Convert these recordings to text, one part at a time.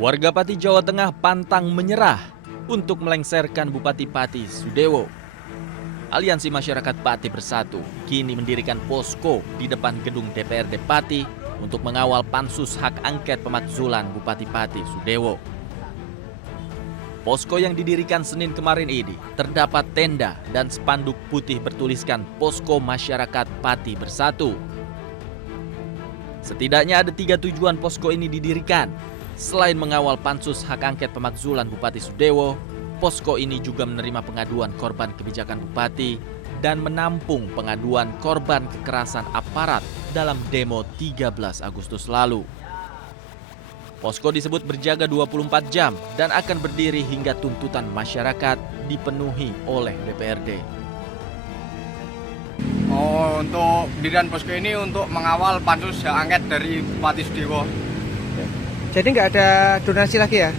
Warga Pati, Jawa Tengah pantang menyerah untuk melengsarkan Bupati Pati Sudewo. Aliansi Masyarakat Pati Bersatu kini mendirikan posko di depan gedung DPRD Pati untuk mengawal pansus hak angket pemakzulan Bupati Pati Sudewo. Posko yang didirikan Senin kemarin ini terdapat tenda dan spanduk putih bertuliskan Posko Masyarakat Pati Bersatu. Setidaknya ada 3 tujuan posko ini didirikan. Selain mengawal pansus hak angket pemakzulan Bupati Sudewo, posko ini juga menerima pengaduan korban kebijakan Bupati dan menampung pengaduan korban kekerasan aparat dalam demo 13 Agustus lalu. Posko disebut berjaga 24 jam dan akan berdiri hingga tuntutan masyarakat dipenuhi oleh DPRD. Untuk pendirian posko ini untuk mengawal pansus hak angket dari Bupati Sudewo. Jadi nggak ada donasi lagi ya?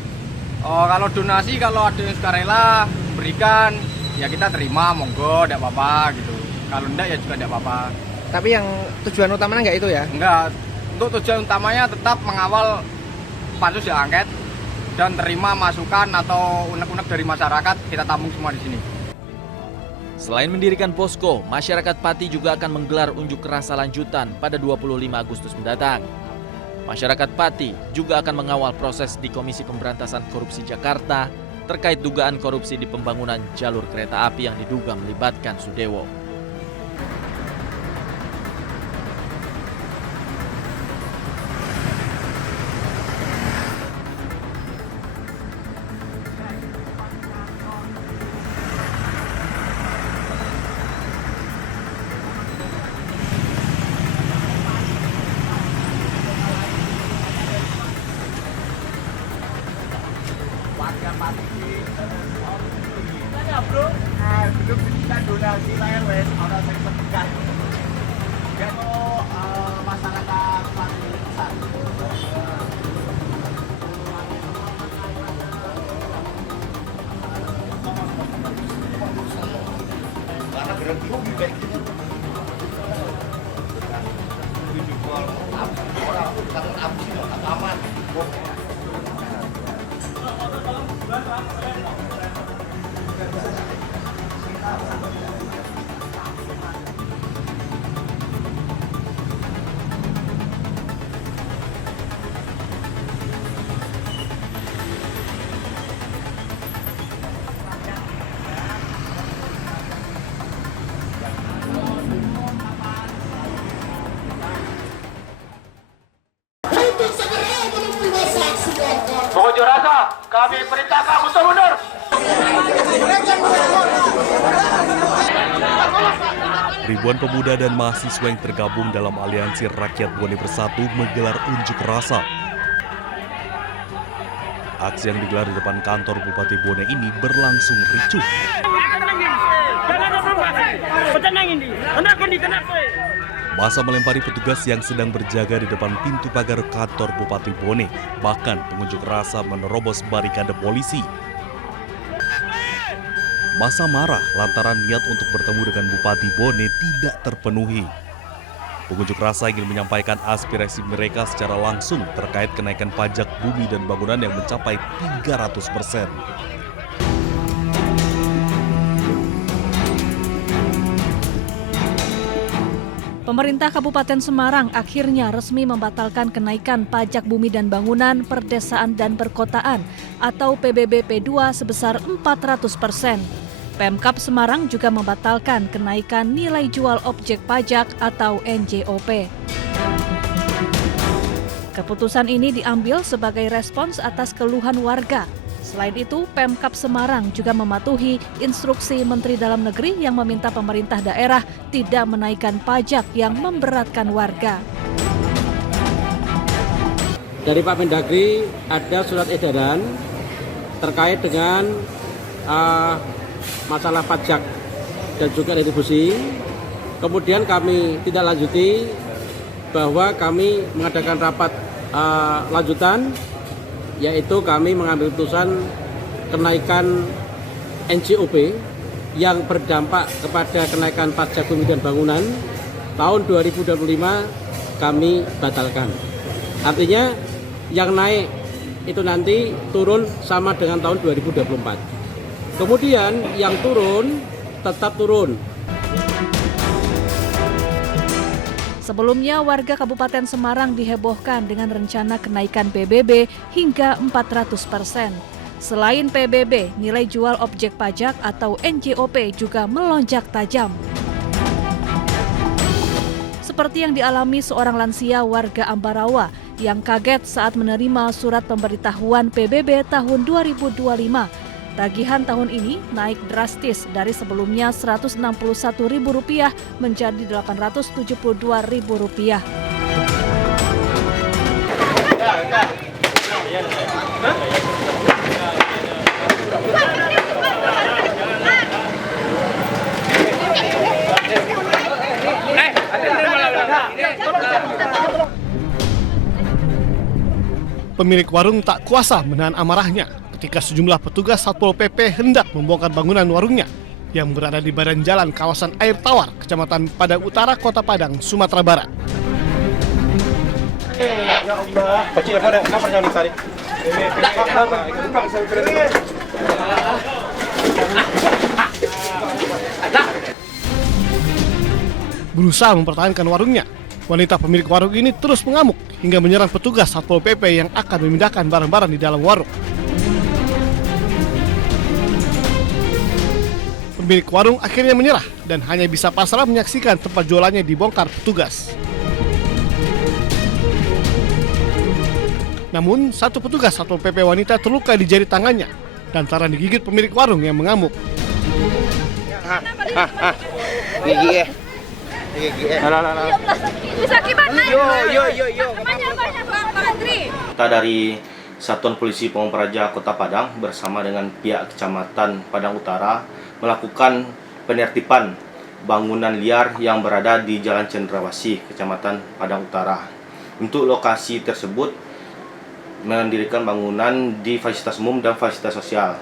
Kalau donasi, kalau ada yang sukarela berikan, ya kita terima, monggo, tidak apa-apa gitu. Kalau enggak ya juga tidak apa-apa. Tapi yang tujuan utamanya nggak itu ya? Enggak, untuk tujuan utamanya tetap mengawal pansus hak angket dan terima masukan atau unek-unek dari masyarakat, kita tampung semua di sini. Selain mendirikan posko, masyarakat Pati juga akan menggelar unjuk rasa lanjutan pada 25 Agustus mendatang. Masyarakat Pati juga akan mengawal proses di Komisi Pemberantasan Korupsi Jakarta terkait dugaan korupsi di pembangunan jalur kereta api yang diduga melibatkan Sudewo. Warga Pati ada bro, belum bisa donasi lain wes orang yang sedekah. Ya kok masyarakat Pati besar. Karena berhenti lebih baik gitu. Orang kangen abu sih, aman. Pengunjuk rasa, kami perintahkan untuk mundur. Ribuan pemuda dan mahasiswa yang tergabung dalam Aliansi Rakyat Bone Bersatu menggelar unjuk rasa. Aksi yang digelar di depan kantor Bupati Bone ini berlangsung ricuh. Masa melempari petugas yang sedang berjaga di depan pintu pagar kantor Bupati Bone. Bahkan pengunjuk rasa menerobos barikade polisi. Masa marah lantaran niat untuk bertemu dengan Bupati Bone tidak terpenuhi. Pengunjuk rasa ingin menyampaikan aspirasi mereka secara langsung terkait kenaikan pajak bumi dan bangunan yang mencapai 300%. Pemerintah Kabupaten Semarang akhirnya resmi membatalkan kenaikan pajak bumi dan bangunan perdesaan dan perkotaan atau PBB P2 sebesar 400%. Pemkab Semarang juga membatalkan kenaikan nilai jual objek pajak atau NJOP. Keputusan ini diambil sebagai respons atas keluhan warga. Selain itu, Pemkab Semarang juga mematuhi instruksi Menteri Dalam Negeri yang meminta pemerintah daerah tidak menaikkan pajak yang memberatkan warga. Dari Pak Mendagri ada surat edaran terkait dengan masalah pajak dan juga retribusi. Kemudian kami tidak lanjuti bahwa kami mengadakan rapat lanjutan, yaitu kami mengambil keputusan kenaikan NJOP yang berdampak kepada kenaikan pajak bumi dan bangunan tahun 2025 kami batalkan. Artinya yang naik itu nanti turun sama dengan tahun 2024. Kemudian yang turun tetap turun. Sebelumnya, warga Kabupaten Semarang dihebohkan dengan rencana kenaikan PBB hingga 400%. Selain PBB, nilai jual objek pajak atau NJOP juga melonjak tajam. Seperti yang dialami seorang lansia warga Ambarawa yang kaget saat menerima surat pemberitahuan PBB tahun 2025. Tagihan tahun ini naik drastis dari sebelumnya Rp161.000 menjadi Rp872.000. Pemilik warung tak kuasa menahan amarahnya ketika sejumlah petugas Satpol PP hendak membongkar bangunan warungnya yang berada di badan jalan kawasan Air Tawar, Kecamatan Padang Utara, Kota Padang, Sumatera Barat. Berusaha mempertahankan warungnya, wanita pemilik warung ini terus mengamuk hingga menyerang petugas Satpol PP yang akan memindahkan barang-barang di dalam warung. Pemilik warung akhirnya menyerah dan hanya bisa pasrah menyaksikan tempat jualannya dibongkar petugas. Namun, satu petugas Satpol PP wanita terluka di jari tangannya dan lantaran digigit pemilik warung yang mengamuk. Kita dari Satuan Polisi Pamung Praja Kota Padang bersama dengan pihak Kecamatan Padang Utara melakukan penertiban bangunan liar yang berada di Jalan Cendrawasih, Kecamatan Padang Utara. Untuk lokasi tersebut mendirikan bangunan di fasilitas umum dan fasilitas sosial.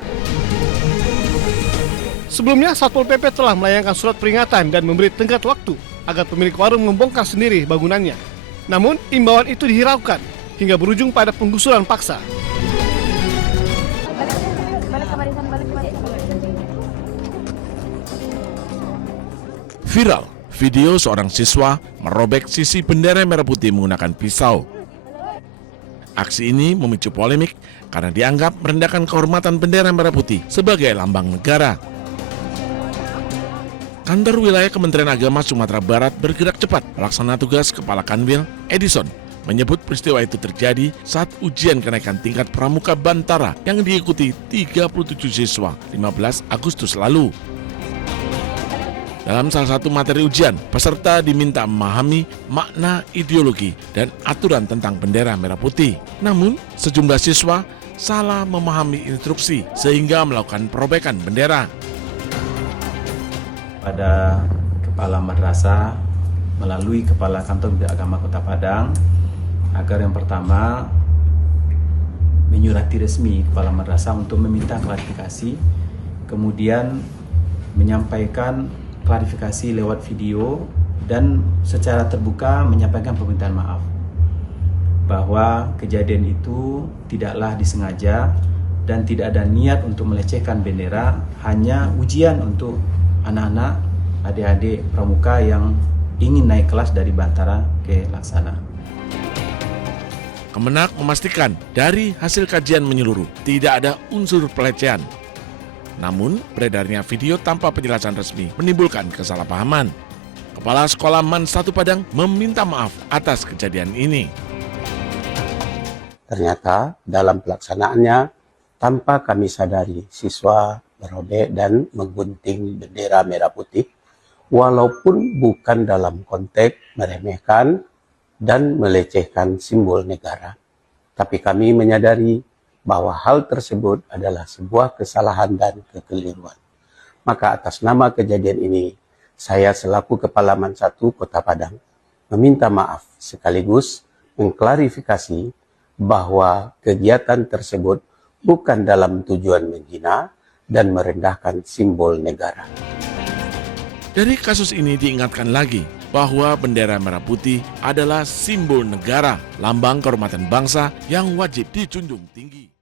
Sebelumnya, Satpol PP telah melayangkan surat peringatan dan memberi tenggat waktu agar pemilik warung membongkar sendiri bangunannya. Namun, imbauan itu dihiraukan hingga berujung pada penggusuran paksa. Viral video seorang siswa merobek sisi bendera merah putih menggunakan pisau. Aksi ini memicu polemik karena dianggap merendahkan kehormatan bendera merah putih sebagai lambang negara. Kantor Wilayah Kementerian Agama Sumatera Barat bergerak cepat melaksanakan tugas Kepala Kanwil Edison menyebut peristiwa itu terjadi saat ujian kenaikan tingkat pramuka Bantara yang diikuti 37 siswa 15 Agustus lalu. Dalam salah satu materi ujian, peserta diminta memahami makna ideologi dan aturan tentang bendera merah putih. Namun, sejumlah siswa salah memahami instruksi sehingga melakukan perobekan bendera. Pada Kepala Madrasah melalui Kepala Kantor Bidang Agama Kota Padang agar yang pertama menyurati resmi Kepala Madrasah untuk meminta klarifikasi, kemudian menyampaikan klarifikasi lewat video dan secara terbuka menyampaikan permintaan maaf bahwa kejadian itu tidaklah disengaja dan tidak ada niat untuk melecehkan bendera, hanya ujian untuk anak-anak, adik-adik pramuka yang ingin naik kelas dari Bantara ke Laksana. Kemenak memastikan dari hasil kajian menyeluruh tidak ada unsur pelecehan. Namun, beredarnya video tanpa penjelasan resmi menimbulkan kesalahpahaman. Kepala Sekolah MAN 1 Padang meminta maaf atas kejadian ini. Ternyata dalam pelaksanaannya, tanpa kami sadari, siswa merobek dan menggunting bendera merah putih, walaupun bukan dalam konteks meremehkan dan melecehkan simbol negara. Tapi kami menyadari bahwa hal tersebut adalah sebuah kesalahan dan kekeliruan. Maka atas nama kejadian ini, saya selaku Kepala MAN 1 Kota Padang meminta maaf sekaligus mengklarifikasi bahwa kegiatan tersebut bukan dalam tujuan menghina dan merendahkan simbol negara. Dari kasus ini diingatkan lagi bahwa bendera merah putih adalah simbol negara, lambang kehormatan bangsa yang wajib dijunjung tinggi.